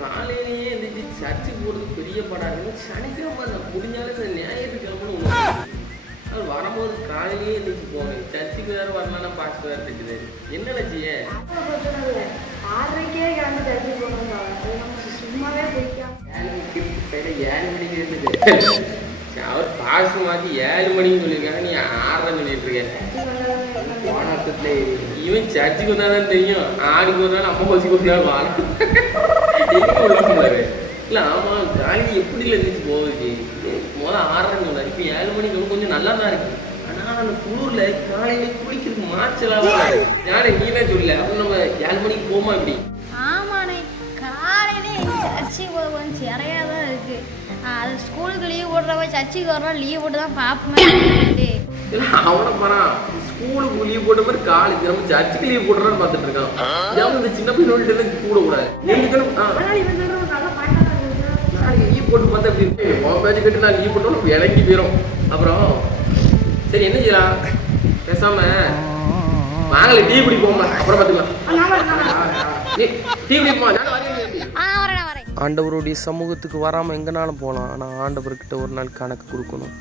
காலையிலேயே எந்திரிச்சு சர்ச்சுக்கு போகிறதுக்கு பெரிய படம் இருக்குது. சனிக்கிழமை நான் முடிஞ்சாலும் இந்த ஞாயிற்றுக்கிழமை அது வரும்போது காலையிலேயே எந்திரிச்சு போவேன். சர்ச்சுக்கு வேறு வரலாம் பார்த்து வேறு இருக்குது. என்ன லட்சிய 6:30 கிளம்பி சர்ச்சுக்கு போகணும். சும்மாவே போய்க்கலாம். 7 மணிக்கு இருக்குது. அவர் பாசு மாற்றி 7 மணிக்கு சொல்லியிருக்காங்க. நீ 6:30 சொல்லிட்டு இருக்கேன். இவன் சர்ச்சுக்கு வந்தால் தான் தெரியும். ஆடிக்கு ஒரு நாள் அம்மா வச்சுக்கு ஒரு நாள் வாரம் இல்லை. ஆமாம், காலையில் எப்படி இருந்துச்சு போகுது. முதல்ல 6:30 சொன்னார். இப்போ 7 மணிக்கு கொஞ்சம் நல்லா தான் இருக்கு. ஆனால் அந்த குளிரில் காலையில் குளிக்கிறதுக்கு மாச்சலாக யானை நீ தான் சொல்லல. அப்போ நம்ம 7 மணிக்கு போமா இப்படி? ஆமாண்ணே, காலையிலே சர்ச்சுக்கு போக கொஞ்சம் சிறையாக தான் இருக்குது. அது ஸ்கூலுக்கு லீவ் போடுறவ சர்ச்சுக்கு வரலாம் லீவ் போட்டு தான் பார்ப்போமே. இல்லை அவனை போகிறான் ஸ்கூலுக்கு லீவ் போட்ட மாதிரி காலேஜ் நம்ம சர்ச்சுக்கு லீவ் போடுறான்னு பார்த்துட்டு இருக்கான். ஏன் இந்த சின்ன பையன் சொல்லிட்டு கூட கூடாது. நாளைக்கு லீவ் போட்டு பார்த்தா எப்படி இருக்கு? உன் பேச்சு கட்டு நான் லீவ் போட்டோம் இறங்கி போயிடும். அப்புறம் சரி என்ன செய்யலாம்? பேசாம வாங்கல டீ குடிப்போம்மா. அப்புறம் பார்த்துக்கலாம். டீ குடிப்போமா? ஆண்டவருடைய சமூகத்துக்கு வராமல் எங்கேனாலும் போகலாம். ஆனால் ஆண்டவர்கிட்ட ஒரு நாள் கணக்கு கொடுக்கணும்.